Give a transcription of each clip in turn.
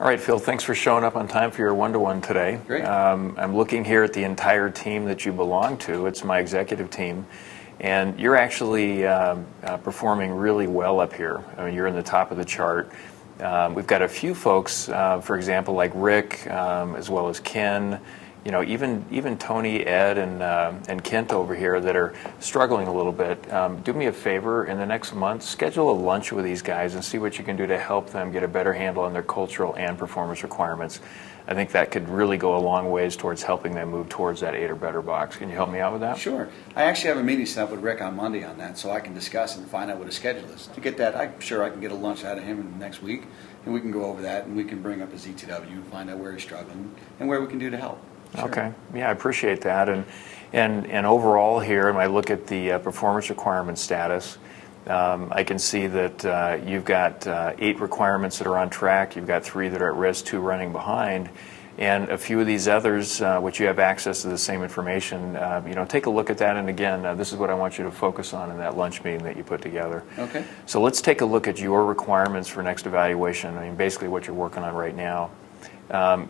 All right, Phil, thanks for showing up on time for your one-to-one today. Great. I'm looking here at the entire team that you belong to. It's my executive team. And you're actually performing really well up here. I mean, you're in the top of the chart. We've got a few folks, for example, like Rick, as well as Ken, even Tony, Ed, and Kent over here that are struggling a little bit. Do me a favor, in the next month, schedule a lunch with these guys and see what you can do to help them get a better handle on their cultural and performance requirements. I think that could really go a long ways towards helping them move towards that 8 or better box. Can you help me out with that? Sure. I actually have a meeting set up with Rick on Monday on that, so I can discuss and find out what his schedule is. To get that, I'm sure I can get a lunch out of him in the next week, and we can go over that, and we can bring up his ETW and find out where he's struggling and where we can do to help. Sure. Okay. Yeah, I appreciate that. And overall here, when I look at the performance requirement status, I can see that you've got 8 requirements that are on track. You've got 3 that are at risk, 2 running behind. And a few of these others, which you have access to the same information, take a look at that. And again, this is what I want you to focus on in that lunch meeting that you put together. Okay. So let's take a look at your requirements for next evaluation. I mean, basically what you're working on right now.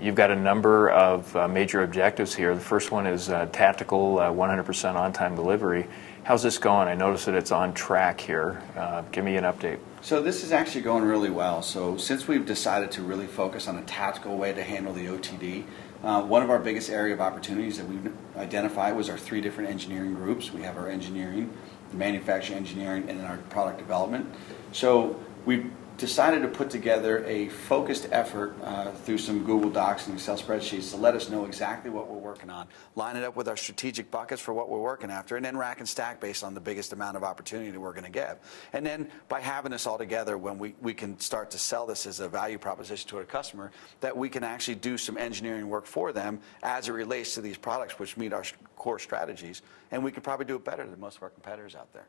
You've got a number of major objectives here. The first one is tactical 100% on-time delivery. How's this going? I notice that it's on track here. Give me an update. So this is actually going really well. So since we've decided to really focus on a tactical way to handle the OTD, one of our biggest area of opportunities that we've identified was our 3 different engineering groups. We have our engineering, manufacturing engineering, and then our product development. So we've decided to put together a focused effort through some Google Docs and Excel spreadsheets to let us know exactly what we're working on, line it up with our strategic buckets for what we're working after, and then rack and stack based on the biggest amount of opportunity that we're going to get. And then by having this all together, when we can start to sell this as a value proposition to our customer, that we can actually do some engineering work for them as it relates to these products which meet our core strategies, and we can probably do it better than most of our competitors out there.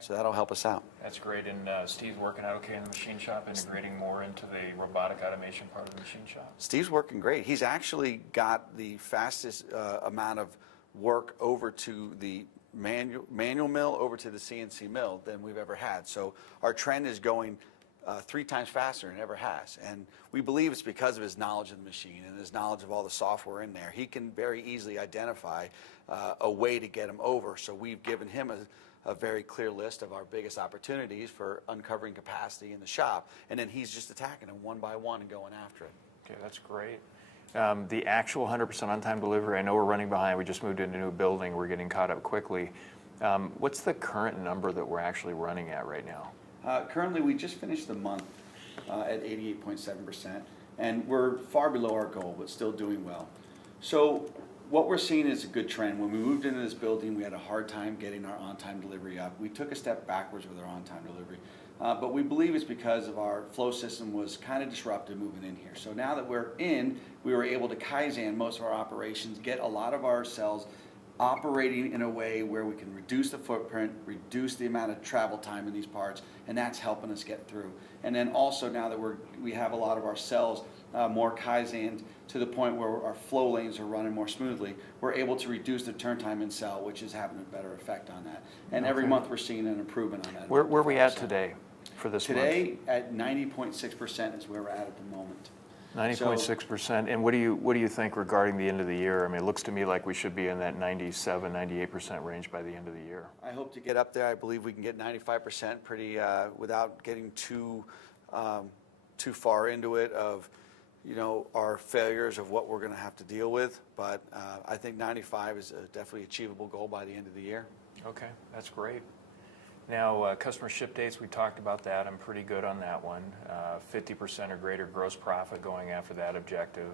So that'll help us out. That's great. And Steve's working out okay in the machine shop, integrating more into the robotic automation part of the machine shop? Steve's working great. He's actually got the fastest amount of work over to the manual mill over to the CNC mill than we've ever had. So our trend is going 3 times faster than it ever has. And we believe it's because of his knowledge of the machine and his knowledge of all the software in there. He can very easily identify a way to get him over. So we've given him a very clear list of our biggest opportunities for uncovering capacity in the shop, and then he's just attacking them one by one and going after it. Okay, that's great. The actual 100% on-time delivery, I know we're running behind. We just moved into a new building. We're getting caught up quickly. What's the current number that we're actually running at right now? Currently, we just finished the month at 88.7%, and we're far below our goal, but still doing well. So what we're seeing is a good trend. When we moved into this building, we had a hard time getting our on-time delivery up. We took a step backwards with our on-time delivery, but we believe it's because of our flow system was kind of disrupted moving in here. So now that we're in, we were able to Kaizen most of our operations, get a lot of our cells operating in a way where we can reduce the footprint, reduce the amount of travel time in these parts, and that's helping us get through. And then also now that we have a lot of our cells more Kaizen to the point where our flow lanes are running more smoothly, we're able to reduce the turn time in cell, which is having a better effect on that. And every month we're seeing an improvement on that. Where are we at today for this month? Today at 90.6% is where we're at the moment. 90.6%. And what do you think regarding the end of the year? I mean, it looks to me like we should be in that 97, 98% range by the end of the year. I hope to get up there. I believe we can get 95% pretty without getting too far into it of our failures of what we're going to have to deal with. But I think 95 is a definitely achievable goal by the end of the year. Okay, that's great. Now, customer ship dates, we talked about that. I'm pretty good on that one. 50% or greater gross profit going after that objective.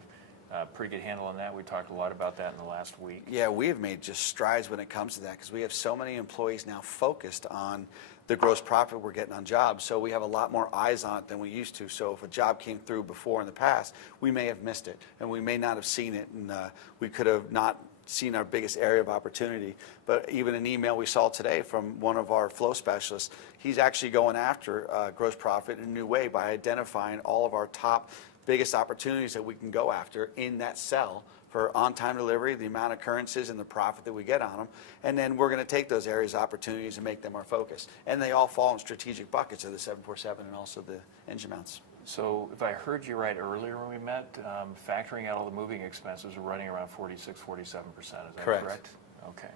Pretty good handle on that. We talked a lot about that in the last week. Yeah, we have made just strides when it comes to that because we have so many employees now focused on the gross profit we're getting on jobs. So we have a lot more eyes on it than we used to. So if a job came through before in the past, we may have missed it and we may not have seen it, and we could have not seen our biggest area of opportunity. But even an email we saw today from one of our flow specialists, he's actually going after gross profit in a new way by identifying all of our top biggest opportunities that we can go after in that cell for on-time delivery, the amount of occurrences and the profit that we get on them. And then we're going to take those areas of opportunities and make them our focus. And they all fall in strategic buckets of the 747 and also the engine mounts. So if I heard you right earlier when we met, factoring out all the moving expenses, we're running around 46, 47%. Is that correct? Okay.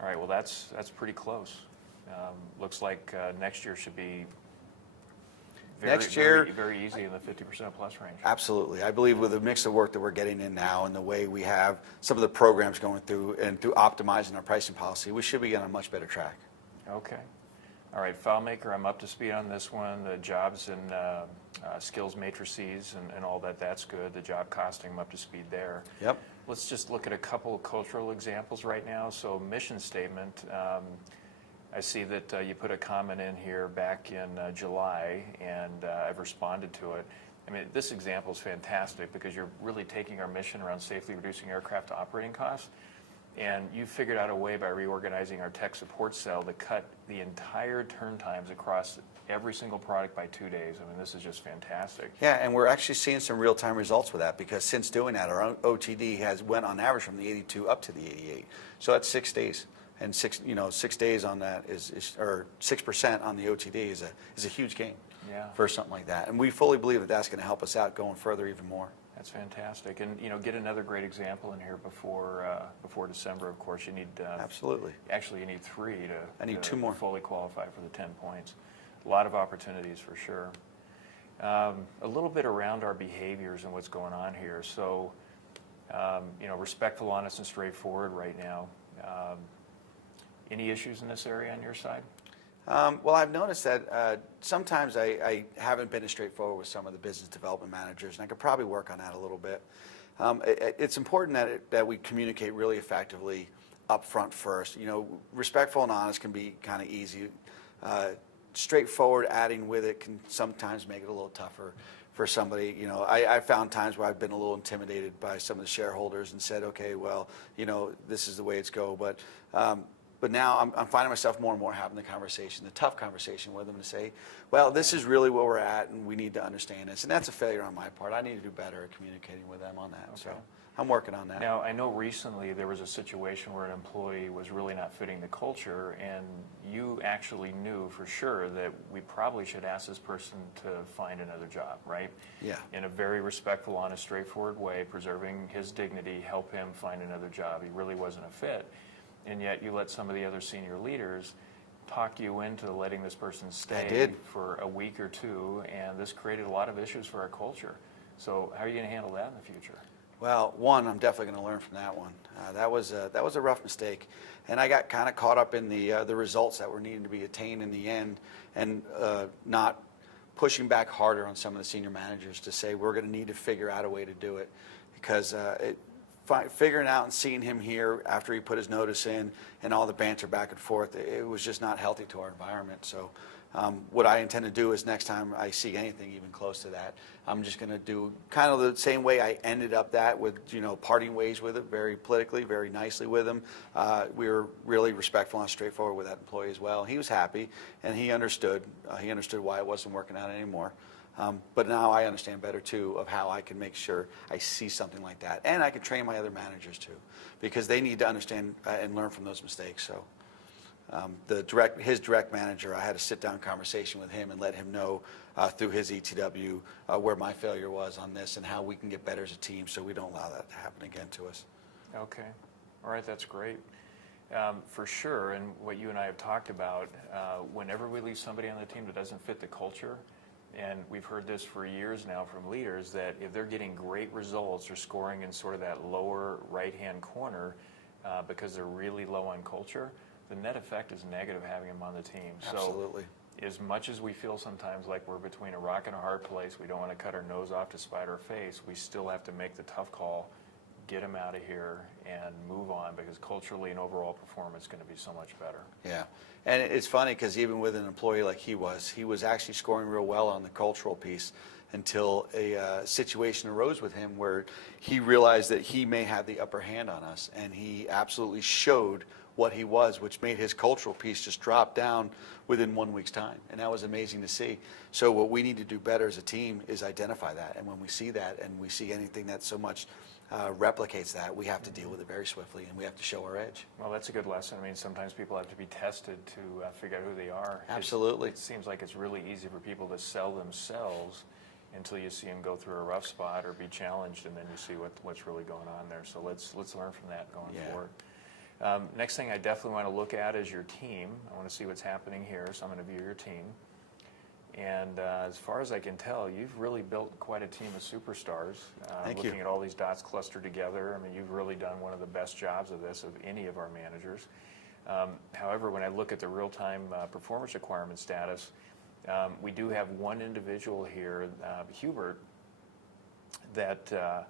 All right. Well, that's pretty close. Looks like next year should be very easy in the 50% plus range. Absolutely. I believe with the mix of work that we're getting in now and the way we have some of the programs going through and through optimizing our pricing policy, we should be on a much better track. Okay. All right, FileMaker, I'm up to speed on this one. The jobs and skills matrices and all that, that's good. The job costing, I'm up to speed there. Yep. Let's just look at a couple of cultural examples right now. So mission statement, I see that you put a comment in here back in July, and I've responded to it. I mean, this example is fantastic because you're really taking our mission around safely reducing aircraft operating costs. And you figured out a way by reorganizing our tech support cell to cut the entire turn times across every single product by 2 days. I mean, this is just fantastic. Yeah, and we're actually seeing some real-time results with that because since doing that, our OTD has went on average from the 82 up to the 88. So that's 6 days, and 6 days on that or 6% on the OTD is a huge gain. Yeah. For something like that, and we fully believe that that's going to help us out going further even more. That's fantastic, and get another great example in here before December. Of course, you need absolutely. Actually, you need 3 to. I need 2 more fully qualify for the 10 points. A lot of opportunities for sure. A little bit around our behaviors and what's going on here. So, respectful, honest, and straightforward right now. Any issues in this area on your side? Well, I've noticed that sometimes I haven't been as straightforward with some of the business development managers, and I could probably work on that a little bit. It's important that we communicate really effectively up front first. Respectful and honest can be kind of easy. Straightforward adding with it can sometimes make it a little tougher for somebody. I found times where I've been a little intimidated by some of the shareholders and said, okay, well, this is the way it's go, but now I'm finding myself more and more having the tough conversation with them to say, well, this is really where we're at, and we need to understand this. And that's a failure on my part. I need to do better at communicating with them on that. Okay. So I'm working on that. Now, I know recently there was a situation where an employee was really not fitting the culture, and you actually knew for sure that we probably should ask this person to find another job, right? Yeah. In a very respectful, honest, straightforward way, preserving his dignity, help him find another job. He really wasn't a fit. And yet you let some of the other senior leaders talk you into letting this person stay for a week or 2, and this created a lot of issues for our culture. So how are you going to handle that in the future? Well, one, I'm definitely going to learn from that one. That was a rough mistake, and I got kind of caught up in the results that were needing to be attained in the end, and not pushing back harder on some of the senior managers to say we're going to need to figure out a way to do it, because figuring out and seeing him here after he put his notice in and all the banter back and forth, it was just not healthy to our environment. So what I intend to do is next time I see anything even close to that, I'm just going to do kind of the same way I ended up that with, parting ways with it, very politically, very nicely with him. We were really respectful and straightforward with that employee as well. He was happy, and he understood. He understood why it wasn't working out anymore. But now I understand better, too, of how I can make sure I see something like that. And I can train my other managers, too, because they need to understand and learn from those mistakes. So his direct manager, I had a sit-down conversation with him and let him know through his ETW where my failure was on this and how we can get better as a team so we don't allow that to happen again to us. Okay. All right, that's great. For sure, and what you and I have talked about, whenever we leave somebody on the team that doesn't fit the culture, and we've heard this for years now from leaders, that if they're getting great results or scoring in sort of that lower right-hand corner because they're really low on culture, the net effect is negative having them on the team. Absolutely. So as much as we feel sometimes like we're between a rock and a hard place, we don't want to cut our nose off to spite our face, we still have to make the tough call, get them out of here and move on, because culturally and overall performance is going to be so much better. Yeah, and it's funny because even with an employee like he was actually scoring real well on the cultural piece until a situation arose with him where he realized that he may have the upper hand on us, and he absolutely showed what he was, which made his cultural piece just drop down within 1 week's time. And that was amazing to see. So what we need to do better as a team is identify that. And when we see that and we see anything that so much replicates that, we have to deal with it very swiftly, and we have to show our edge. Well, that's a good lesson. I mean, sometimes people have to be tested to figure out who they are. Absolutely. It seems like it's really easy for people to sell themselves until you see him go through a rough spot or be challenged, and then you see what's really going on there. So let's learn from that going forward. Next thing I definitely want to look at is your team. I want to see what's happening here, so I'm going to view your team. And as far as I can tell, you've really built quite a team of superstars. Looking at all these dots clustered together, I mean, you've really done one of the best jobs of this of any of our managers. However, when I look at the real-time performance requirement status, we do have one individual here, Hubert, that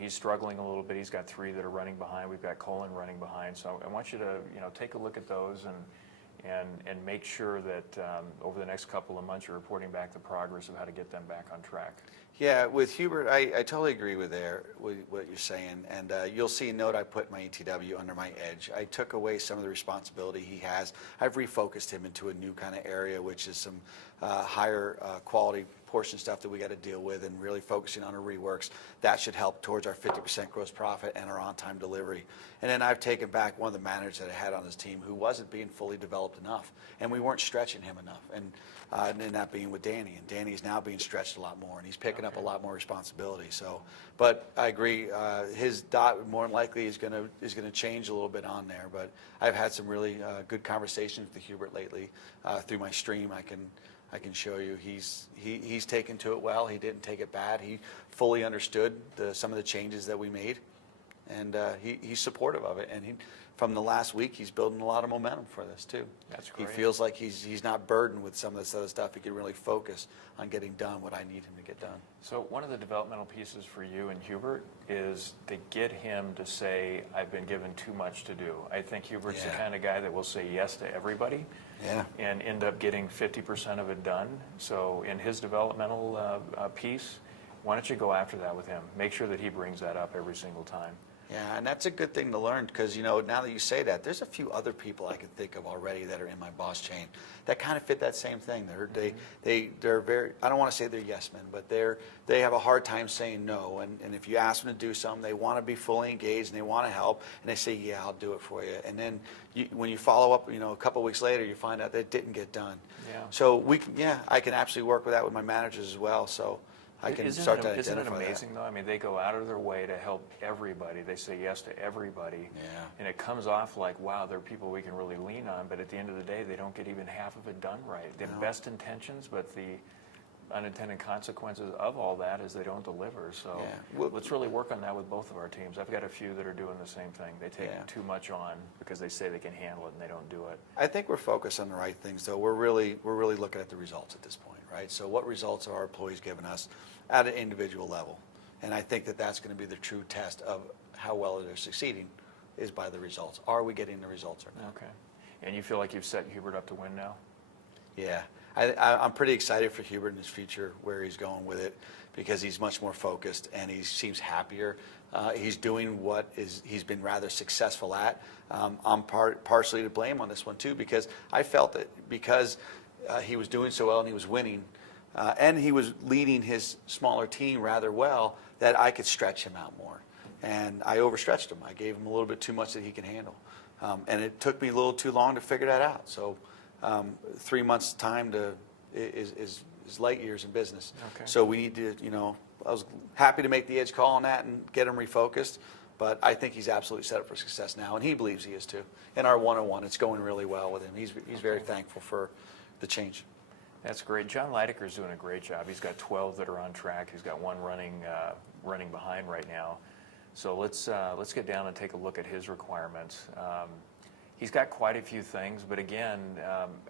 he's struggling a little bit. He's got 3 that are running behind. We've got Colin running behind. So I want you to take a look at those and make sure that over the next couple of months you're reporting back the progress of how to get them back on track. Yeah, with Hubert, I totally agree with what you're saying, and you'll see a note I put my ETW under my edge. I took away some of the responsibility he has. I've refocused him into a new kind of area, which is some higher quality portion stuff that we got to deal with, and really focusing on our reworks. That should help towards our 50% gross profit and our on-time delivery. And then I've taken back one of the managers that I had on this team who wasn't being fully developed enough, and we weren't stretching him enough. And that being with Danny, and Danny's now being stretched a lot more, and he's picking up a lot more responsibility. So, but I agree, his dot more than likely is going to change a little bit on there. But I've had some really good conversations with Hubert lately through my stream. I can show you he's taken to it well. He didn't take it bad. He fully understood some of the changes that we made, and he's supportive of it. And from the last week, he's building a lot of momentum for this too. That's great. He feels like he's not burdened with some of this other stuff. He can really focus on getting done what I need him to get done. So one of the developmental pieces for you and Hubert is to get him to say, I've been given too much to do. I think Hubert's the kind of guy that will say yes to everybody and end up getting 50% of it done. So in his developmental piece, why don't you go after that with him? Make sure that he brings that up every single time. Yeah, and that's a good thing to learn because, now that you say that, there's a few other people I can think of already that are in my boss chain that kind of fit that same thing. They're very, I don't want to say they're yes men, but they have a hard time saying no. And if you ask them to do something, they want to be fully engaged and they want to help, and they say, yeah, I'll do it for you. And then when you follow up, a couple of weeks later, you find out that it didn't get done. Yeah. So I can absolutely work with that with my managers as well. So I can start to identify that. Isn't it amazing, though? I mean, they go out of their way to help everybody. They say yes to everybody. Yeah. And it comes off like, wow, they're people we can really lean on. But at the end of the day, they don't get even half of it done right. They have best intentions, but the unintended consequences of all that is they don't deliver. So let's really work on that with both of our teams. I've got a few that are doing the same thing. They take too much on because they say they can handle it and they don't do it. I think we're focused on the right things, though. We're really looking at the results at this point, right? So what results are our employees giving us at an individual level? And I think that that's going to be the true test of how well they're succeeding is by the results. Are we getting the results or not? Okay. And you feel like you've set Hubert up to win now? Yeah. I'm pretty excited for Hubert in his future, where he's going with it, because he's much more focused and he seems happier. He's doing what he's been rather successful at. I'm partially to blame on this one too, because I felt that because he was doing so well and he was winning, and he was leading his smaller team rather well, that I could stretch him out more. And I overstretched him. I gave him a little bit too much that he can handle. And it took me a little too long to figure that out. So 3 months time is light years in business. Okay. So we need to, I was happy to make the edge call on that and get him refocused. But I think he's absolutely set up for success now, and he believes he is too. In our one-on-one, it's going really well with him. He's very thankful for the change. That's great. John Leideker's doing a great job. He's got 12 that are on track. He's got one running behind right now. So let's get down and take a look at his requirements. He's got quite a few things, but again,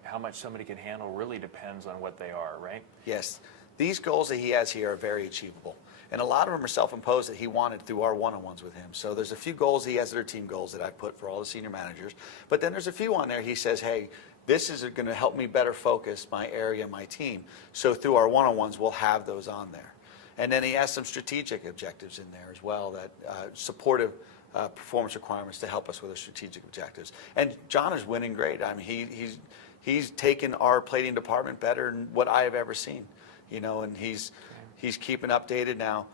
how much somebody can handle really depends on what they are, right? Yes. These goals that he has here are very achievable. And a lot of them are self-imposed that he wanted through our one-on-ones with him. So there's a few goals he has that are team goals that I put for all the senior managers. But then there's a few on there he says, hey, this is going to help me better focus my area, my team. So through our one-on-ones, we'll have those on there. And then he has some strategic objectives in there as well, that supportive performance requirements to help us with our strategic objectives. And John is winning great. I mean, he's taken our plating department better than what I have ever seen. And he's keeping updated now.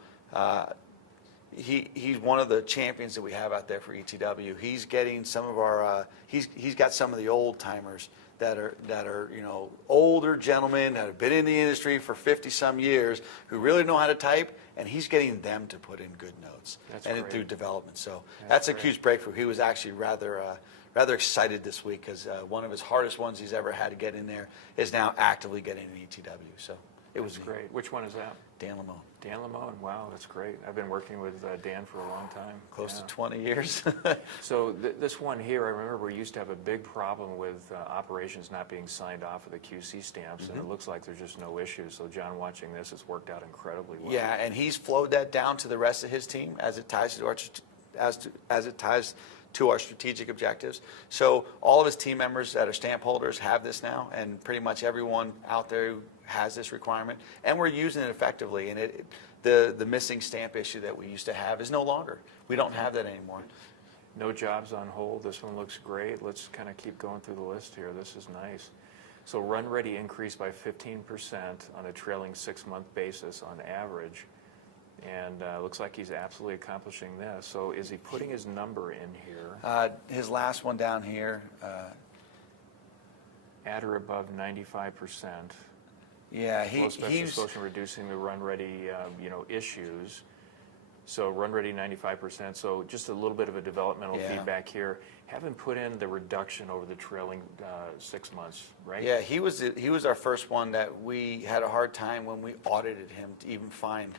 He's one of the champions that we have out there for ETW. He's getting some of our he's got some of the old timers that are older gentlemen that have been in the industry for 50-some years who really know how to type, and he's getting them to put in good notes through development. So that's a huge breakthrough. He was actually rather excited this week because one of his hardest ones he's ever had to get in there is now actively getting an ETW. So it was great. Which one is that? Dan Lamone. Dan Lamone, wow, that's great. I've been working with Dan for a long time. Close to 20 years. So this one here, I remember we used to have a big problem with operations not being signed off with the QC stamps, and it looks like there's just no issues. So John, watching this, it's worked out incredibly well. Yeah, and he's flowed that down to the rest of his team as it ties to our strategic objectives. So all of his team members that are stamp holders have this now, and pretty much everyone out there has this requirement, and we're using it effectively. And the missing stamp issue that we used to have is no longer. We don't have that anymore. No jobs on hold. This one looks great. Let's kind of keep going through the list here. This is nice. So run ready increased by 15% on a trailing 6-month basis on average. And looks like he's absolutely accomplishing this. So is he putting his number in here? His last one down here. At or above 95%. Yeah, He's he's reducing the run ready, issues. So run ready 95%. So just a little bit of a developmental feedback here. Have him put in the reduction over the trailing 6 months, right? Yeah, he was our first one that we had a hard time when we audited him to even find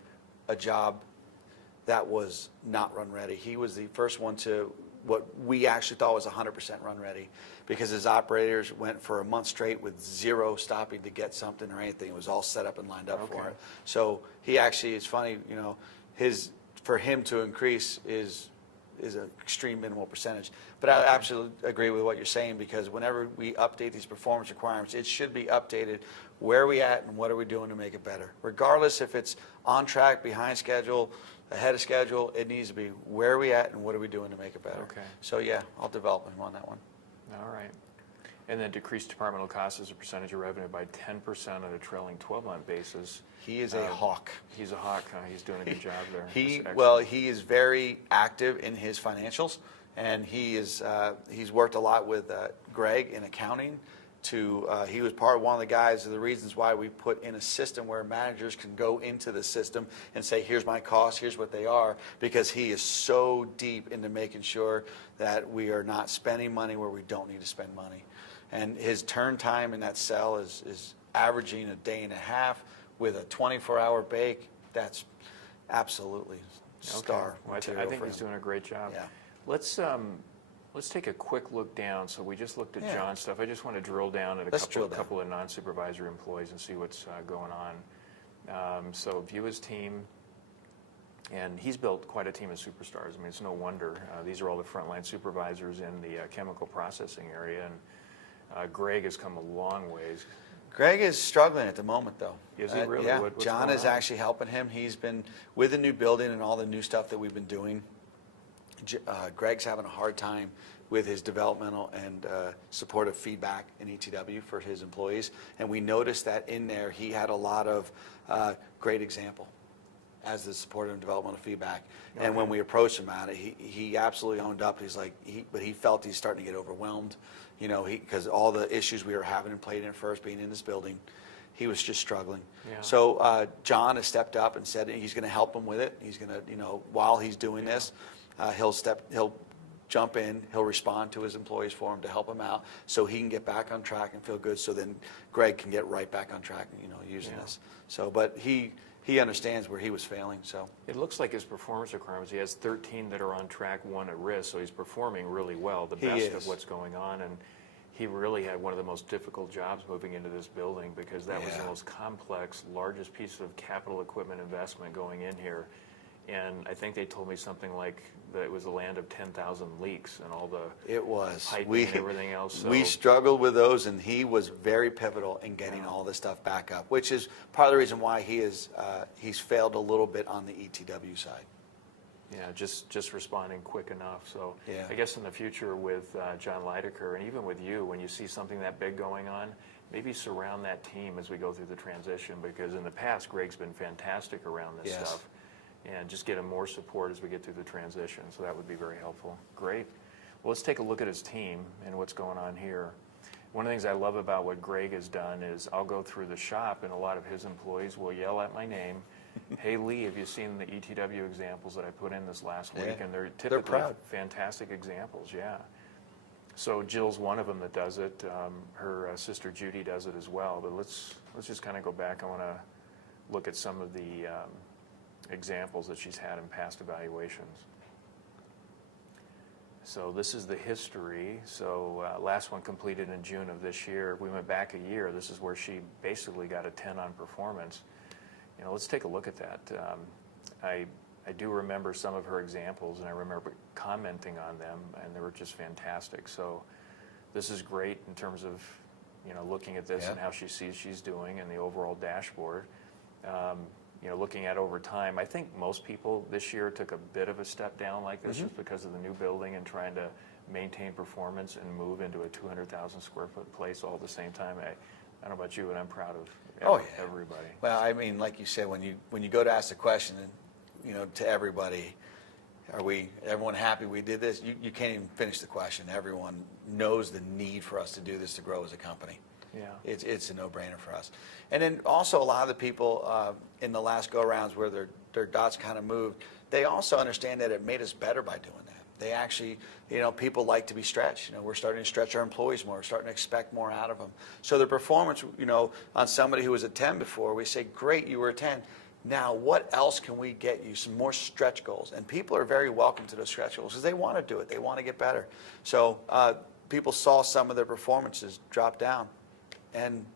a job that was not run ready. He was the first one to what we actually thought was 100% run ready, because his operators went for a month straight with zero stopping to get something or anything. It was all set up and lined up for it. So he actually, it's funny, for him to increase is an extreme minimal percentage. But I absolutely agree with what you're saying, because whenever we update these performance requirements, it should be updated. Where are we at and what are we doing to make it better? Regardless if it's on track, behind schedule, ahead of schedule, it needs to be where are we at and what are we doing to make it better. Okay. So yeah, I'll develop him on that one. All right. And then decreased departmental costs as a percentage of revenue by 10% on a trailing 12-month basis. He is a hawk. He's a hawk. He's doing a good job there. He is very active in his financials, and he's worked a lot with Greg in accounting. He was one of the guys, the reasons why we put in a system where managers can go into the system and say, here's my costs, here's what they are, because he is so deep into making sure that we are not spending money where we don't need to spend money. And his turn time in that cell is averaging a day and a half with a 24-hour bake. That's absolutely star material. I think for he's him. doing a great job. Yeah. Let's take a quick look down. So we just looked at John's stuff. I just want to drill down at a couple of non-supervisory employees and see what's going on. So view his team, and he's built quite a team of superstars. I mean, it's no wonder. These are all the frontline supervisors in the chemical processing area, and Greg has come a long ways. Greg is struggling at the moment, though. Is he really? Yeah, What's John going is on? actually helping him. He's been with the new building and all the new stuff that we've been doing. Greg's having a hard time with his developmental and supportive feedback in ETW for his employees. And we noticed that in there he had a lot of great example as the supportive and developmental feedback. Okay. And when we approached him at it, he absolutely owned up. He's like, but he felt he's starting to get overwhelmed, because all the issues we were having and played in first, being in this building, he was just struggling. Yeah. So John has stepped up and said he's going to help him with it. He's going to, while he's doing this, he'll jump in, he'll respond to his employees for him to help him out so he can get back on track and feel good, so then Greg can get right back on track, using this. So, but he understands where he was failing, so. It looks like his performance requirements, he has 13 that are on track, 1 at risk, so he's performing really well, the best of what's going on, and he really had one of the most difficult jobs moving into this building, because that was the most complex, largest piece of capital equipment investment going in here. And I think they told me something like that it was a land of 10,000 leaks and all the piping and everything else. So. We struggled with those, and he was very pivotal in getting all this stuff back up, which is part of the reason why he's failed a little bit on the ETW side. Yeah, just responding quick enough. So yeah. I guess in the future with John Leidecker, and even with you, when you see something that big going on, maybe surround that team as we go through the transition, because in the past, Greg's been fantastic around this stuff. And just get him more support as we get through the transition. So that would be very helpful. Great. Well, let's take a look at his team and what's going on here. One of the things I love about what Greg has done is I'll go through the shop and a lot of his employees will yell at my name, "Hey Lee, have you seen the ETW examples that I put in this last week?" Yeah. And they're typically proud. fantastic examples, yeah. So Jill's one of them that does it. Her sister Judy does it as well. But let's just kind of go back. I want to look at some of the examples that she's had in past evaluations. So this is the history. So last one completed in June of this year. We went back a year. This is where she basically got a 10 on performance. You know, let's take a look at that. I do remember some of her examples, and I remember commenting on them, and they were just fantastic. So this is great in terms of, you know, looking at this and how she sees she's doing and the overall dashboard. You know, looking at over time, I think most people this year took a bit of a step down like this just because of the new building and trying to maintain performance and move into a 200,000 square foot place all at the same time. I don't know about you, but I'm proud of everybody. Well, I mean, like you said, when you go to ask the question, you know, to everybody, everyone happy we did this? You can't even finish the question. Everyone knows the need for us to do this to grow as a company. Yeah. It's a no-brainer for us. And then also a lot of the people in the last go-arounds where their dots kind of moved, they also understand that it made us better by doing that. They actually, you know, people like to be stretched. You know, we're starting to stretch our employees more. We're starting to expect more out of them. So the performance, you know, on somebody who was a 10 before, we say, great, you were a 10. Now, what else can we get you? Some more stretch goals. And people are very welcome to those stretch goals because they want to do it. They want to get better. So people saw some of their performances drop down. And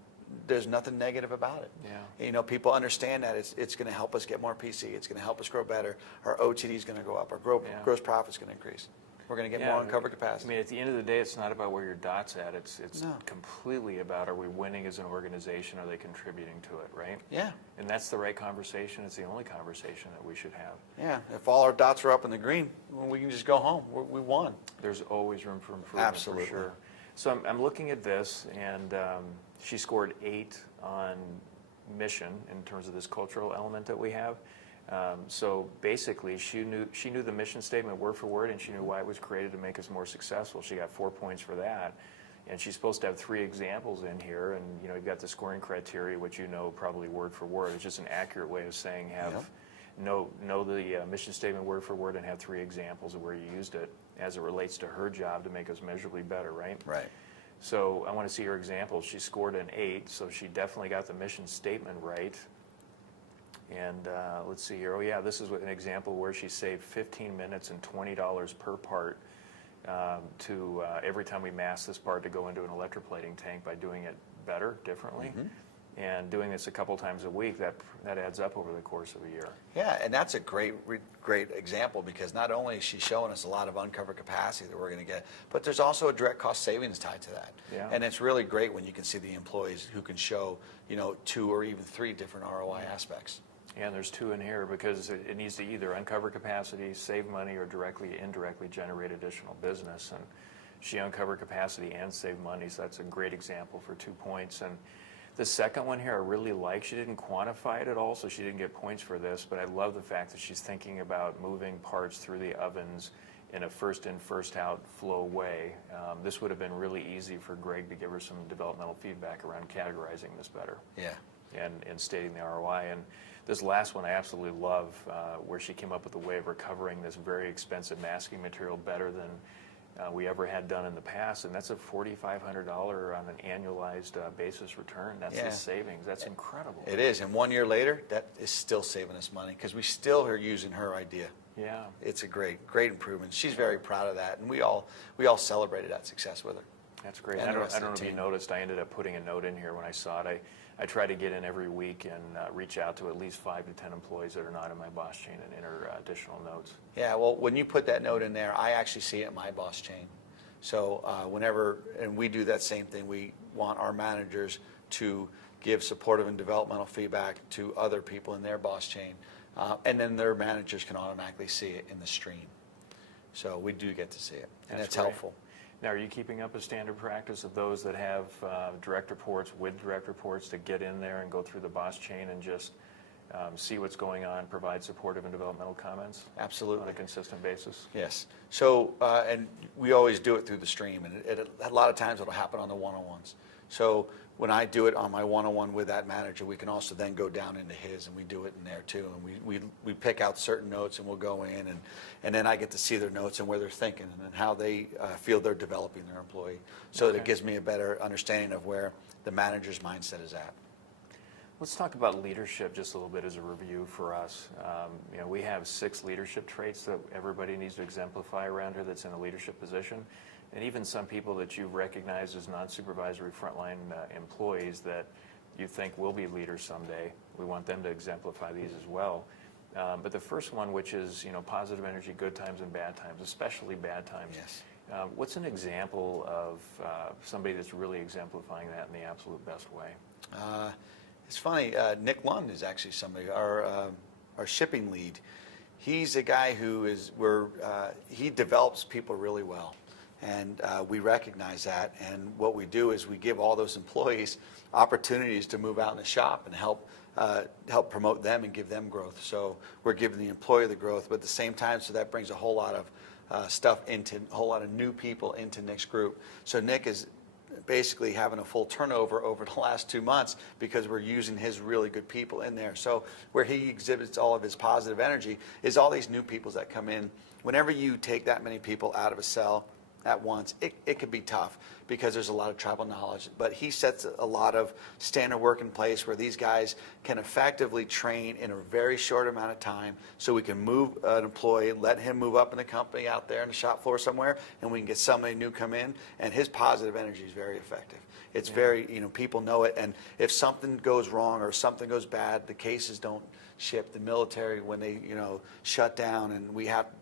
there's nothing negative about it. Yeah. You know, people understand that it's going to help us get more PC. It's going to help us grow better. Our OTD is going to go up. Our gross profit is going to increase. We're going to get more uncovered capacity. I mean, at the end of the day, it's not about where your dot's at. It's No. completely about, are we winning as an organization? Are they contributing to it, right? Yeah. And that's the right conversation. It's the only conversation that we should have. Yeah. If all our dots are up in the green, well, we can just go home. We won. There's always room for improvement. Absolutely. For sure. So I'm looking at this, and she scored 8 on mission in terms of this cultural element that we have. So basically, she knew the mission statement word for word, and she knew why it was created to make us more successful. She got 4 points for that, and she's supposed to have 3 examples in here. And you know, you've got the scoring criteria, which you know probably word for word. It's just an accurate way of saying know the mission statement word for word and have 3 examples of where you used it as it relates to her job to make us measurably better, right? Right. So I want to see her examples. She scored an 8, so she definitely got the mission statement right. And let's see here. Oh yeah, this is an example where she saved 15 minutes and $20 per part to every time we mass this part to go into an electroplating tank by doing it better, differently. And doing this a couple times a week, that adds up over the course of a year. Yeah, and that's a great example because not only is she showing us a lot of uncovered capacity that we're going to get, but there's also a direct cost savings tied to that. Yeah. And it's really great when you can see the employees who can show, you know, 2 or even 3 different ROI aspects. Yeah, and there's 2 in here because it needs to either uncover capacity, save money, or indirectly generate additional business. And she uncovered capacity and saved money, so that's a great example for 2 points. And the second one here I really like. She didn't quantify it at all, so she didn't get points for this, but I love the fact that she's thinking about moving parts through the ovens in a first in, first out flow way. This would have been really easy for Greg to give her some developmental feedback around categorizing this better. Yeah. And stating the ROI. And this last one I absolutely love, where she came up with a way of recovering this very expensive masking material better than we ever had done in the past, and that's a $4,500 on an annualized basis return. That's the savings. That's incredible. It is, and 1 year later, that is still saving us money because we still are using her idea. Yeah. It's a great improvement. She's very proud of that, and we all celebrated that success with her. That's great. And I the don't rest of know the if you team. noticed, I ended up putting a note in here when I saw it. I try to get in every week and reach out to at least 5 to 10 employees that are not in my boss chain and enter additional notes. Yeah, well, when you put that note in there, I actually see it in my boss chain. So and we do that same thing, we want our managers to give supportive and developmental feedback to other people in their boss chain, and then their managers can automatically see it in the stream. So we do get to see it, and it's great. helpful. Now, are you keeping up a standard practice of those that have direct reports with direct reports to get in there and go through the boss chain and just see what's going on, provide supportive and developmental comments Absolutely. on a consistent basis? Yes. So, and we always do it through the stream, and a lot of times it'll happen on the one-on-ones. So when I do it on my one-on-one with that manager, we can also then go down into his, and we do it in there too. And we pick out certain notes, and we'll go in, and then I get to see their notes and where they're thinking and how they feel they're developing their employee, so that it gives me a better understanding of where the manager's mindset is at. Let's talk about leadership just a little bit as a review for us. We have 6 leadership traits that everybody needs to exemplify around here that's in a leadership position. And even some people that you've recognized as non-supervisory frontline employees that you think will be leaders someday, we want them to exemplify these as well. But the first one, which is positive energy, good times and bad times, especially bad times. Yes. What's an example of somebody that's really exemplifying that in the absolute best way? It's funny, Nick Lund is actually somebody, our shipping lead. He's a guy who he develops people really well. And we recognize that. And what we do is we give all those employees opportunities to move out in the shop and help promote them and give them growth. So we're giving the employee the growth, but at the same time, so that brings a whole lot of a whole lot of new people into Nick's group. So Nick is basically having a full turnover over the last 2 months because we're using his really good people in there. So where he exhibits all of his positive energy is all these new people that come in. Whenever you take that many people out of a cell at once, it can be tough because there's a lot of tribal knowledge. But he sets a lot of standard work in place where these guys can effectively train in a very short amount of time, so we can move an employee, let him move up in the company out there in the shop floor somewhere, and we can get somebody new come in, and his positive energy is very effective. It's very, people know it, and if something goes wrong or something goes bad, the cases don't ship. The military, when they, shut down and we have to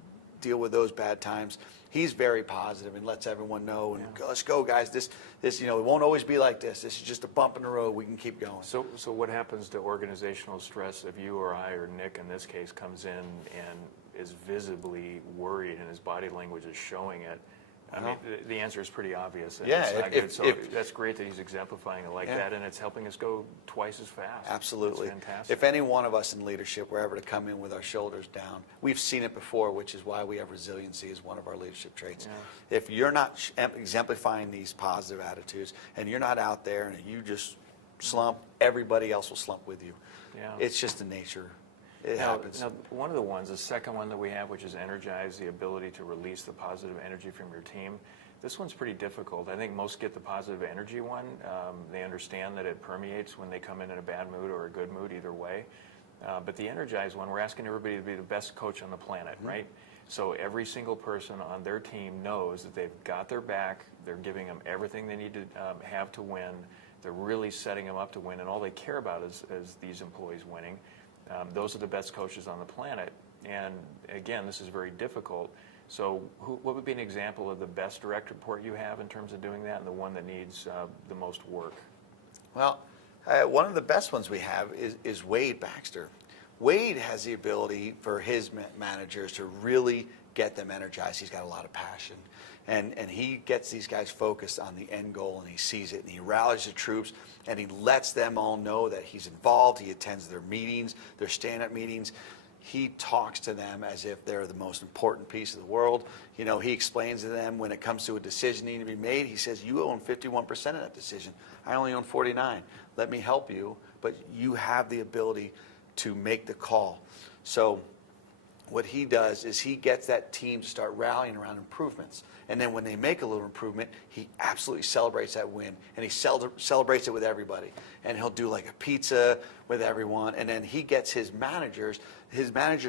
deal with those bad times, he's very positive and lets everyone know, and let's go, guys. This, it won't always be like this. This is just a bump in the road. We can keep going. So what happens to organizational stress if you or I or Nick in this case comes in and is visibly worried and his body language is showing it? I mean, the answer is pretty obvious. That's great that he's exemplifying it like that, and it's helping us go twice as fast. Absolutely. That's fantastic. If any one of us in leadership were ever to come in with our shoulders down, we've seen it before, which is why we have resiliency as one of our leadership traits. Yeah. If you're not exemplifying these positive attitudes, and you're not out there and you just slump, everybody else will slump with you. Yeah. It's just the nature. It happens. Now, one of the ones, the second one that we have, which is energize, the ability to release the positive energy from your team. This one's pretty difficult. I think most get the positive energy one. They understand that it permeates when they come in a bad mood or a good mood, either way. But the energize one, we're asking everybody to be the best coach on the planet, right? So every single person on their team knows that they've got their back. They're giving them everything they need to have to win. They're really setting them up to win, and all they care about is these employees winning. Those are the best coaches on the planet. And again, this is very difficult. So what would be an example of the best direct report you have in terms of doing that, and the one that needs the most work? Well, one of the best ones we have is Wade Baxter. Wade has the ability for his managers to really get them energized. He's got a lot of passion. And he gets these guys focused on the end goal, and he sees it, and he rallies the troops, and he lets them all know that he's involved. He attends their meetings, their stand-up meetings. He talks to them as if they're the most important piece of the world. He explains to them when it comes to a decision needing to be made, he says, you own 51% of that decision. I only own 49. Let me help you, but you have the ability to make the call. So what he does is he gets that team to start rallying around improvements. And then when they make a little improvement, he absolutely celebrates that win. And he celebrates it with everybody. And he'll do like a pizza with everyone. And then he gets his managers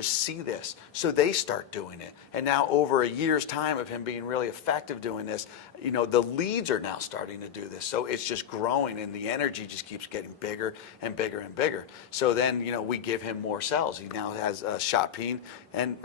see this. So they start doing it. And now over a year's time of him being really effective doing this, the leads are now starting to do this. So it's just growing, and the energy just keeps getting bigger and bigger and bigger. So then, we give him more cells. He now has Shotpeen and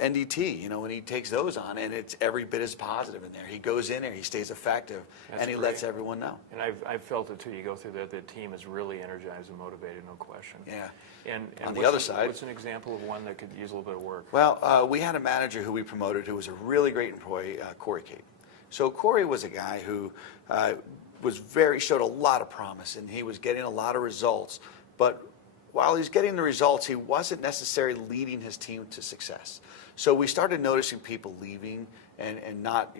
NDT, and he takes those on, and it's every bit as positive in there. He goes in there, he stays effective, and he lets everyone know. And I've felt it too. You go through that, the team is really energized and motivated, no question. Yeah. And on the other side, what's an example of one that could use a little bit of work? Well, we had a manager who we promoted who was a really great employee, Corey Cate. So Corey was a guy who showed a lot of promise, and he was getting a lot of results, but while he's getting the results, he wasn't necessarily leading his team to success. So we started noticing people leaving and not,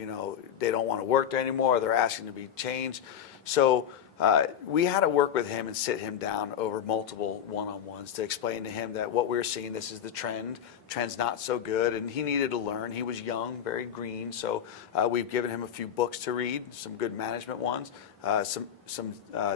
they don't want to work there anymore, or they're asking to be changed. So we had to work with him and sit him down over multiple one-on-ones to explain to him that what we were seeing, this is the trend. Trend's not so good, and he needed to learn. He was young, very green, so we've given him a few books to read, some good management ones, some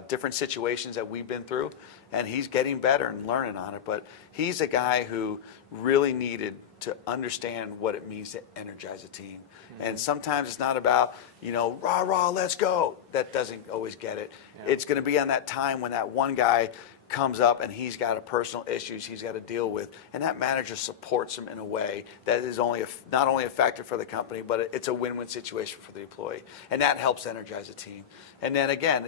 different situations that we've been through, and he's getting better and learning on it. But he's a guy who really needed to understand what it means to energize a team. And sometimes it's not about, rah, rah, let's go. That doesn't always get it. Yeah. It's going to be on that time when that one guy comes up and he's got a personal issues he's got to deal with, and that manager supports him in a way that is not only effective for the company, but it's a win-win situation for the employee, and that helps energize a team. And then again,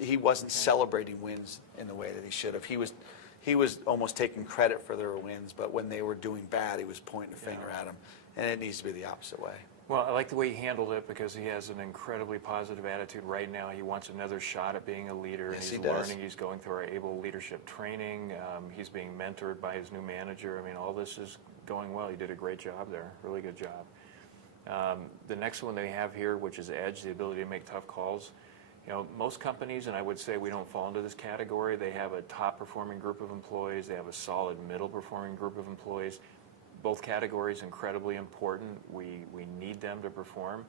he wasn't celebrating wins in the way that he should have. He was almost taking credit for their wins, but when they were doing bad, he was pointing a finger at them, and it needs to be the opposite way. Well, I like the way he handled it because he has an incredibly positive attitude right now. He wants another shot at being a leader. Yes, and he's learning. He's going through our ABLE leadership training. He's being mentored by his new manager. I mean, all this is going well. He did a great job there, really good job. The next one they have here, which is EDGE, the ability to make tough calls. Most companies, and I would say we don't fall into this category, they have a top-performing group of employees. They have a solid middle-performing group of employees. Both categories incredibly important. We need them to perform.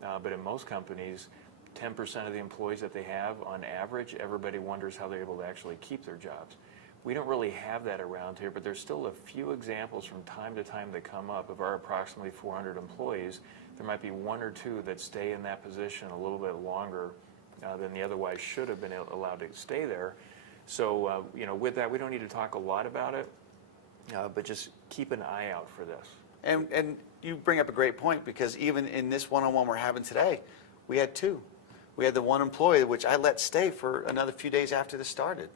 But in most companies, 10% of the employees that they have, on average, everybody wonders how they're able to actually keep their jobs. We don't really have that around here, but there's still a few examples from time to time that come up. Of our approximately 400 employees, there might be one or two that stay in that position a little bit longer than they otherwise should have been allowed to stay there. So, with that, we don't need to talk a lot about it. But just keep an eye out for this. And you bring up a great point, because even in this one-on-one we're having today, we had two. We had the one employee, which I let stay for another few days after this started.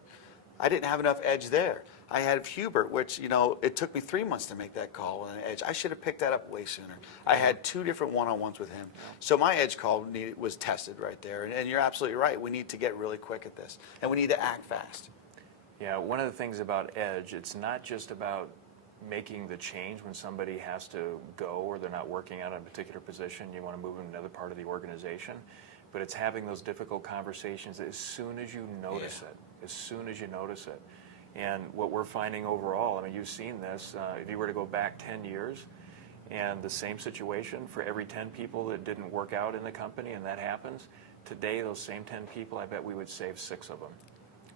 I didn't have enough edge there. I had Hubert, which, it took me 3 months to make that call on an edge. I should have picked that up way sooner. I had two different one-on-ones with him. So my edge call was tested right there. And you're absolutely right. We need to get really quick at this, and we need to act fast. Yeah, one of the things about EDGE, it's not just about making the change when somebody has to go or they're not working out in a particular position, you want to move them to another part of the organization, but it's having those difficult conversations as soon as you notice it, as soon as you notice it. And what we're finding overall, I mean, you've seen this, if you were to go back 10 years and the same situation, for every 10 people that didn't work out in the company and that happens, today those same 10 people, I bet we would save 6 of them.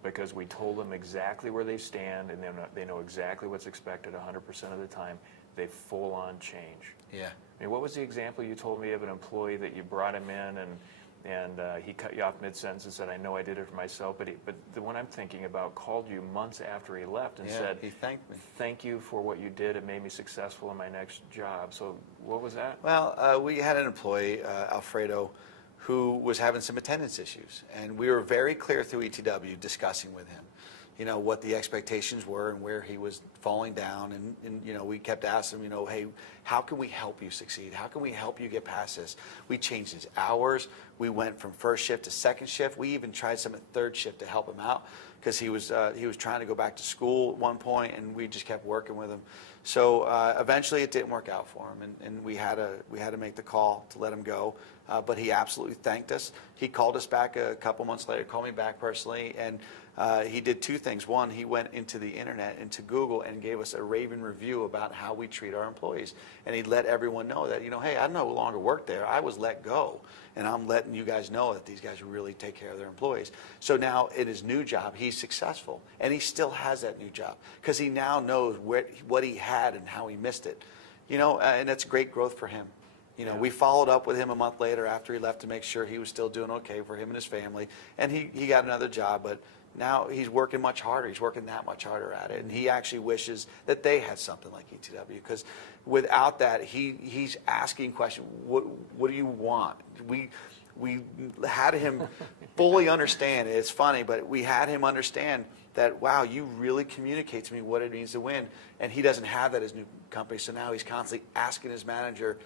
Because we told them exactly where they stand, and they know exactly what's expected 100% of the time. They full-on change. Yeah. I mean, what was the example you told me of an employee that you brought him in and he cut you off mid-sentence and said, I know I did it for myself, but the one I'm thinking about called you months after he left and said, he thanked me. Thank you for what you did. It made me successful in my next job. So what was that? Well, we had an employee, Alfredo, who was having some attendance issues. And we were very clear through ETW discussing with him, what the expectations were and where he was falling down. And we kept asking him, hey, how can we help you succeed? How can we help you get past this? We changed his hours. We went from first shift to second shift. We even tried some at third shift to help him out, because he was trying to go back to school at one point, and we just kept working with him. So eventually it didn't work out for him, and we had to make the call to let him go. But he absolutely thanked us. He called us back a couple months later, called me back personally, and he did two things. One, he went into the internet, into Google, and gave us a raving review about how we treat our employees. And he let everyone know that, hey, I no longer work there. I was let go, and I'm letting you guys know that these guys really take care of their employees. So now in his new job, he's successful, and he still has that new job because he now knows what he had and how he missed it. And that's great growth for him. We followed up with him a month later after he left to make sure he was still doing okay for him and his family, and he got another job, but now he's working much harder. He's working that much harder at it, and he actually wishes that they had something like ETW, because without that, he's asking questions. What do you want? We had him fully understand. It's funny, but we had him understand that, wow, you really communicate to me what it means to win, and he doesn't have that as new company. So now he's constantly asking his manager,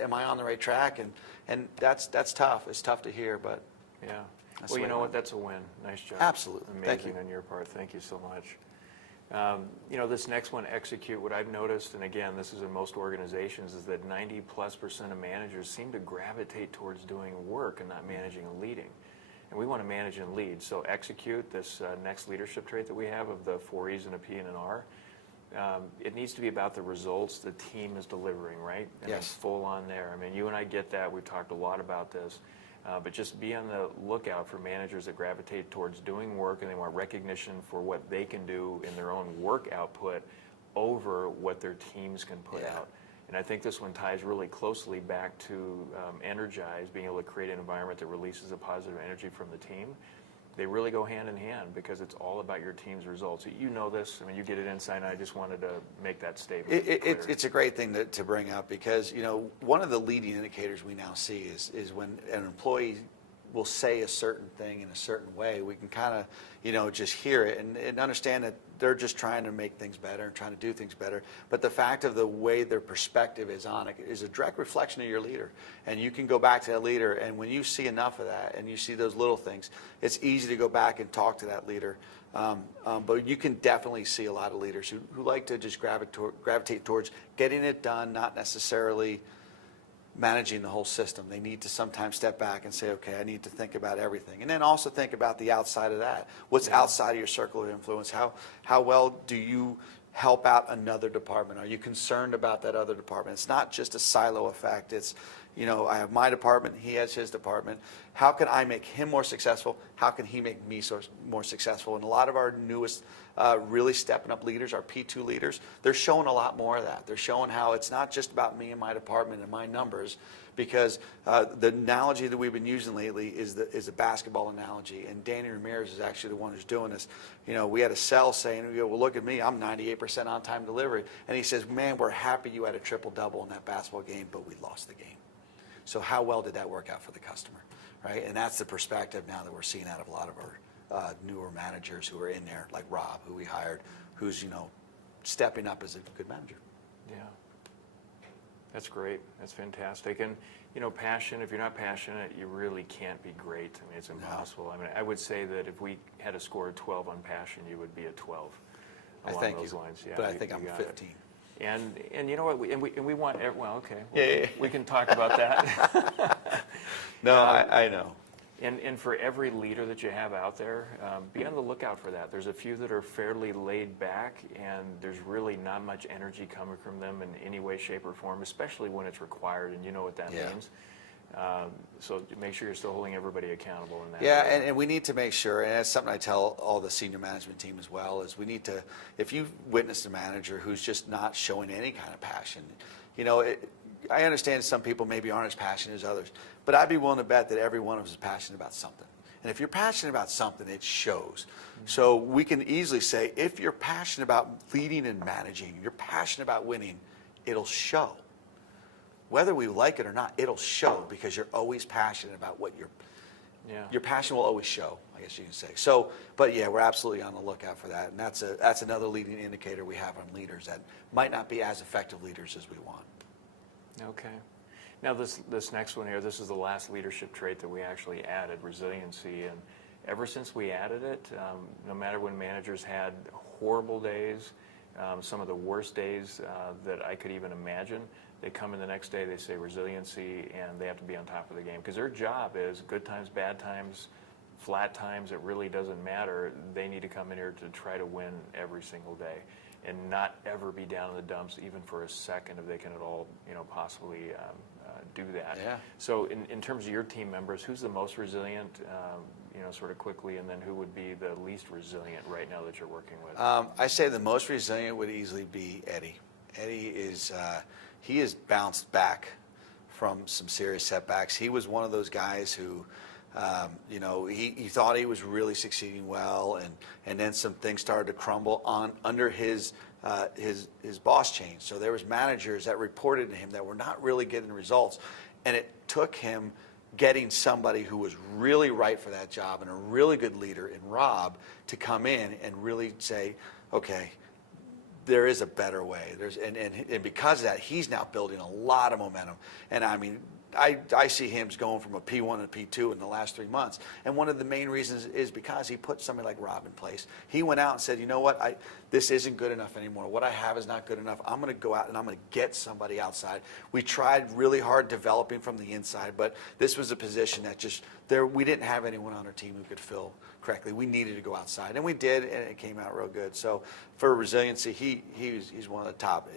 am I on the right track? And that's tough. It's tough to hear, but yeah. Well, you know what? That's a win. Nice job. Absolutely. Amazing. Thank you on your part. Thank you so much. This next one, execute, what I've noticed, and again, this is in most organizations, is that 90+% of managers seem to gravitate towards doing work and not managing and leading. And we want to manage and lead. So execute, this next leadership trait that we have of the 4 E's and a P and an R. It needs to be about the results the team is delivering, right? And Yes. it's full on there. I mean, you and I get that. We've talked a lot about this. But just be on the lookout for managers that gravitate towards doing work and they want recognition for what they can do in their own work output over what their teams can put out. And I think this one ties really closely back to energize, being able to create an environment that releases a positive energy from the team. They really go hand in hand because it's all about your team's results. You know this. I mean, you get it inside, and I just wanted to make that statement. It's a great thing to bring up because, one of the leading indicators we now see is when an employee will say a certain thing in a certain way, we can kind of, just hear it and understand that they're just trying to make things better and trying to do things better. But the fact of the way their perspective is on it is a direct reflection of your leader. And you can go back to that leader, and when you see enough of that and you see those little things, it's easy to go back and talk to that leader. But you can definitely see a lot of leaders who like to just gravitate towards getting it done, not necessarily managing the whole system. They need to sometimes step back and say, okay, I need to think about everything. And then also think about the outside of that. What's outside of your circle of influence? How well do you help out another department? Are you concerned about that other department? It's not just a silo effect. It's, I have my department, he has his department. How can I make him more successful? How can he make me more successful? And a lot of our newest really stepping up leaders, our P2 leaders, they're showing a lot more of that. They're showing how it's not just about me and my department and my numbers, because the analogy that we've been using lately is a basketball analogy. And Danny Ramirez is actually the one who's doing this. We had a cell saying, well, look at me, I'm 98% on-time delivery. And he says, man, we're happy you had a triple-double in that basketball game, but we lost the game. So how well did that work out for the customer, right? And that's the perspective now that we're seeing out of a lot of our newer managers who are in there, like Rob, who we hired, who's, stepping up as a good manager. Yeah. That's great. That's fantastic. And, passion, if you're not passionate, you really can't be great. I mean, it's impossible. I mean, I would say that if we had a score of 12 on passion, you would be a 12 along those lines. Yeah, but I think I'm 15. And you know what? We want. Well, okay. We can talk about that. No, I know. And for every leader that you have out there, be on the lookout for that. There's a few that are fairly laid back, and there's really not much energy coming from them in any way, shape, or form, especially when it's required, and you know what that means. So make sure you're still holding everybody accountable in that. Yeah, and we need to make sure, and it's something I tell all the senior management team as well, is we need to, if you've witnessed a manager who's just not showing any kind of passion, I understand some people maybe aren't as passionate as others, but I'd be willing to bet that every one of us is passionate about something. And if you're passionate about something, it shows. Mm-hmm. So we can easily say, if you're passionate about leading and managing, you're passionate about winning, it'll show. Whether we like it or not, it'll show because you're always passionate about what your passion will always show, I guess you can say. So, but yeah, we're absolutely on the lookout for that. And that's another leading indicator we have on leaders that might not be as effective leaders as we want. Okay. Now this next one here, this is the last leadership trait that we actually added, resiliency. And ever since we added it, no matter when managers had horrible days, some of the worst days that I could even imagine, they come in the next day, they say resiliency, and they have to be on top of the game. Because their job is good times, bad times, flat times, it really doesn't matter. They need to come in here to try to win every single day and not ever be down in the dumps even for a second if they can at all, possibly do that. Yeah. So in terms of your team members, who's the most resilient, sort of quickly, and then who would be the least resilient right now that you're working with? I say the most resilient would easily be Eddie. Eddie is, he has bounced back from some serious setbacks. He was one of those guys who, he thought he was really succeeding well, and then some things started to crumble under his boss change. So there was managers that reported to him that were not really getting results, and it took him getting somebody who was really right for that job and a really good leader in Rob to come in and really say, okay, there is a better way. And because of that, he's now building a lot of momentum. And I mean, I see him going from a P1 to a P2 in the last 3 months. And one of the main reasons is because he put somebody like Rob in place. He went out and said, you know what, this isn't good enough anymore. What I have is not good enough. I'm going to go out and I'm going to get somebody outside. We tried really hard developing from the inside, but this was a position that we didn't have anyone on our team who could fill correctly. We needed to go outside, and we did, and it came out real good. So for resiliency, he's one of the top.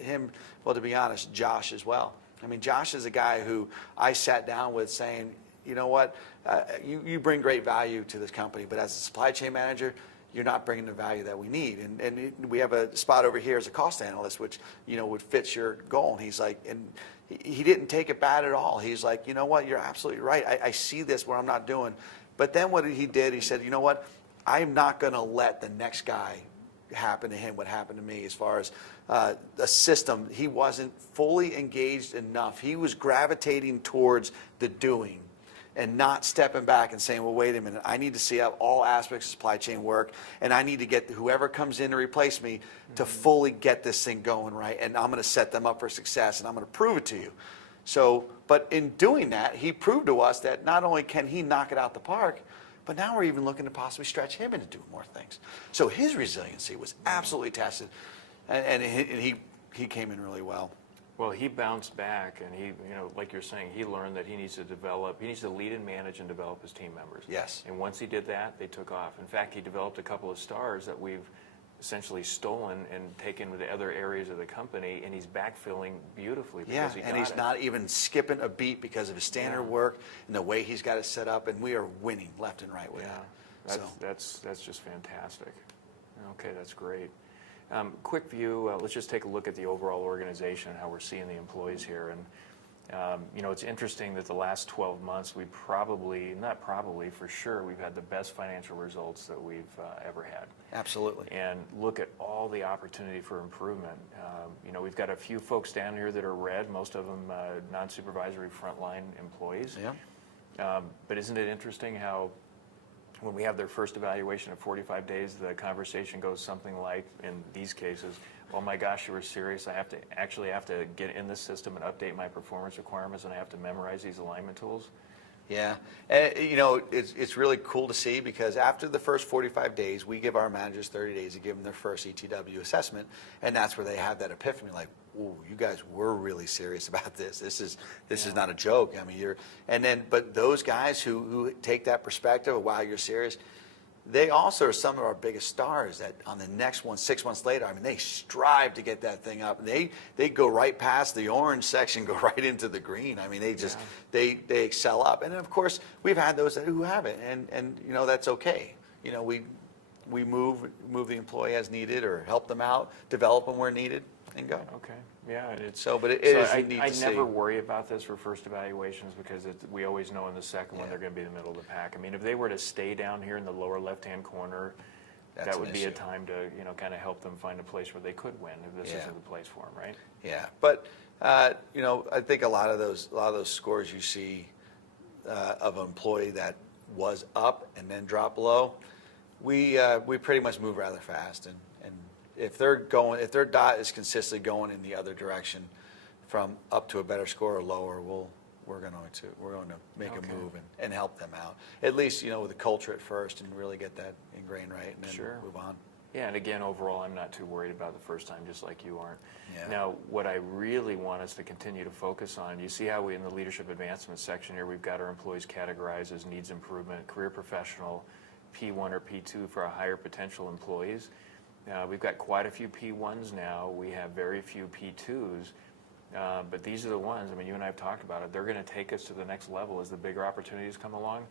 Well, to be honest, Josh as well. I mean, Josh is a guy who I sat down with saying, you know what, you bring great value to this company, but as a supply chain manager, you're not bringing the value that we need. And we have a spot over here as a cost analyst, which, would fit your goal. And he's like, and he didn't take it bad at all. He's like, you know what, you're absolutely right. I see this where I'm not doing. But then what he did, he said, you know what, I'm not going to let the next guy happen to him what happened to me as far as a system. He wasn't fully engaged enough. He was gravitating towards the doing and not stepping back and saying, well, wait a minute, I need to see how all aspects of supply chain work, and I need to get whoever comes in to replace me to fully get this thing going right, and I'm going to set them up for success, and I'm going to prove it to you. So, but in doing that, he proved to us that not only can he knock it out the park, but now we're even looking to possibly stretch him into doing more things. So his resiliency was absolutely tested, and he came in really well. Well, he bounced back, and he, like you're saying, he learned that he needs to lead and manage and develop his team members. Yes. And once he did that, they took off. In fact, he developed a couple of stars that we've essentially stolen and taken to other areas of the company, and he's backfilling beautifully because he got and he's it. not even skipping a beat because of his standard work and the way he's got it set up, and we are winning left and right with that. That's just fantastic. Okay, that's great. Quick view, let's just take a look at the overall organization, how we're seeing the employees here. And it's interesting that the last 12 months, for sure, we've had the best financial results that we've ever had. Absolutely. And look at all the opportunity for improvement. We've got a few folks down here that are red, most of them non-supervisory frontline employees. Yeah. But isn't it interesting how when we have their first evaluation of 45 days, the conversation goes something like, in these cases, oh my gosh, you were serious. I have to get in this system and update my performance requirements, and I have to memorize these alignment tools. Yeah, and it's really cool to see, because after the first 45 days, we give our managers 30 days to give them their first ETW assessment, and that's where they have that epiphany, like, ooh, you guys were really serious about this. This is not a joke. I mean, but those guys who take that perspective of, wow, you're serious, they also are some of our biggest stars that on the next one, 6 months later, I mean, they strive to get that thing up. And they go right past the orange section, go right into the green. I mean, they excel up. And then, of course, we've had those who haven't, and that's okay. We move the employee as needed, or help them out, develop them where needed, and go. Okay. Yeah, I never worry about this for first evaluations, because we always know in the second one they're going to be in the middle of the pack. I mean, if they were to stay down here in the lower left-hand corner, that would be a time to kind of help them find a place where they could win if this isn't the place for them, right? Yeah, but I think a lot of those scores you see of an employee that was up and then dropped below, we pretty much move rather fast, and if their dot is consistently going in the other direction, from up to a better score or lower, we're going to make a move and help them out. At least with the culture at first, and really get that ingrained right, and then move on. Yeah, and again, overall, I'm not too worried about the first time, just like you aren't. Yeah. Now, what I really want us to continue to focus on, you see how in the leadership advancement section here, we've got our employees categorized as needs improvement, career professional, P1 or P2 for our higher potential employees. We've got quite a few P1s now. We have very few P2s. But these are the ones, I mean, you and I have talked about it, they're going to take us to the next level as the bigger opportunities come along.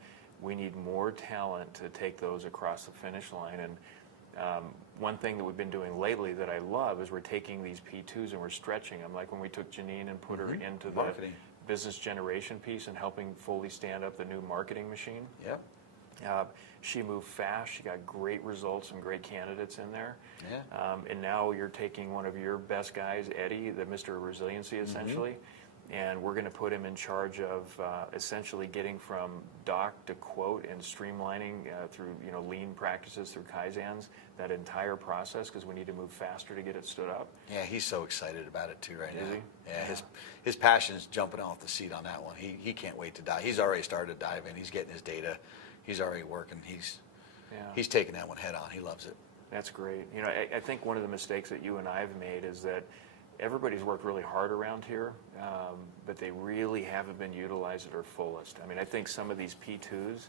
We need more talent to take those across the finish line. And one thing that we've been doing lately that I love is we're taking these P2s and we're stretching them. Like when we took Janine and put her into marketing, the business generation piece and helping fully stand up the new marketing machine. Yep. She moved fast. She got great results and great candidates in there. Yeah. And now you're taking one of your best guys, Eddie, the Mr. Resiliency, essentially, and we're going to put him in charge of essentially getting from doc to quote and streamlining through lean practices, through Kaizens, that entire process, because we need to move faster to get it stood up. Yeah, he's so excited about it too right now. Is he? Yeah, his passion is jumping off the seat on that one. He can't wait to dive. He's already started diving. He's getting his data. He's already working. He's taking that one head on. He loves it. That's great. I think one of the mistakes that you and I have made is that everybody's worked really hard around here, but they really haven't been utilized at their fullest. I mean, I think some of these P2s,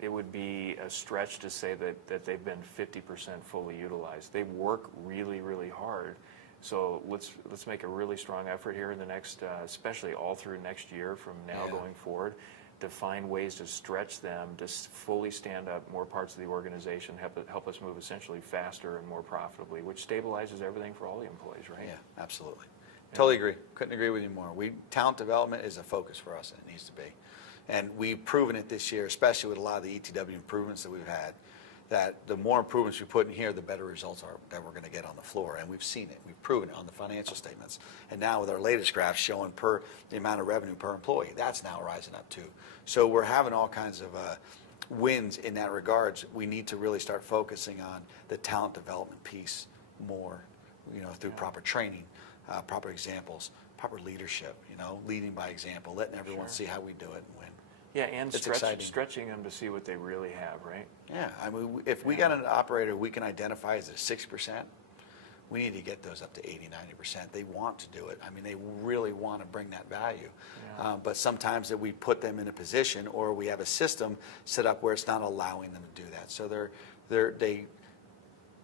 it would be a stretch to say that they've been 50% fully utilized. They work really, really hard. So let's make a really strong effort here in the next, especially all through next year from now going forward, to find ways to stretch them, to fully stand up more parts of the organization, help us move essentially faster and more profitably, which stabilizes everything for all the employees, right? Yeah, absolutely. Totally agree. Couldn't agree with you more. Talent development is a focus for us, and it needs to be. And we've proven it this year, especially with a lot of the ETW improvements that we've had, that the more improvements we put in here, the better results that we're going to get on the floor. And we've seen it. We've proven it on the financial statements. And now with our latest graphs showing the amount of revenue per employee, that's now rising up too. So we're having all kinds of wins in that regards. We need to really start focusing on the talent development piece more, through proper training, proper examples, proper leadership, leading by example, letting everyone see how we do it and win. Yeah, and It's stretching them to see what they really have, right? Yeah, I mean, if we got an operator we can identify as a 6%, we need to get those up to 80, 90%. They want to do it. I mean, they really want to bring that value. Yeah. But sometimes that we put them in a position, or we have a system set up where it's not allowing them to do that. So they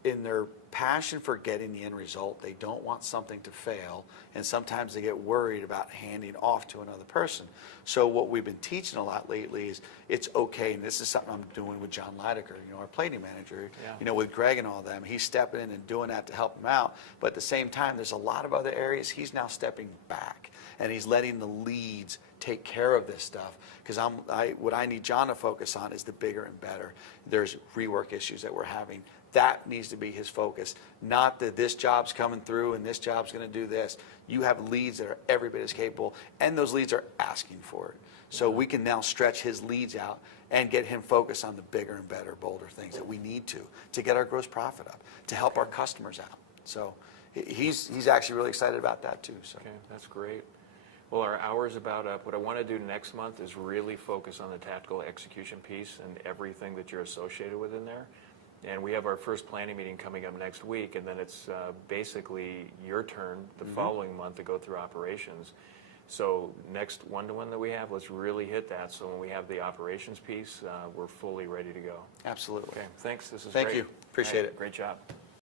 in their passion for getting the end result, they don't want something to fail, and sometimes they get worried about handing off to another person. So what we've been teaching a lot lately is it's okay, and this is something I'm doing with John Leidecker, our plating manager, with Greg and all of them. He's stepping in and doing that to help them out, but at the same time, there's a lot of other areas he's now stepping back, and he's letting the leads take care of this stuff, because what I need John to focus on is the bigger and better. There's rework issues that we're having. That needs to be his focus, not that this job's coming through and this job's going to do this. You have leads that are every bit as capable, and those leads are asking for it. So we can now stretch his leads out and get him focused on the bigger and better, bolder things that we need to get our gross profit up, to help our customers out. So he's actually really excited about that too. So. Okay, that's great. Well, our hour's about up. What I want to do next month is really focus on the tactical execution piece and everything that you're associated with in there. And we have our first planning meeting coming up next week, and then it's basically your turn the following month to go through operations. So next one-to-one that we have, let's really hit that. So when we have the operations piece, we're fully ready to go. Absolutely. Okay, thanks. This is Thank great. you. Appreciate it. Great job.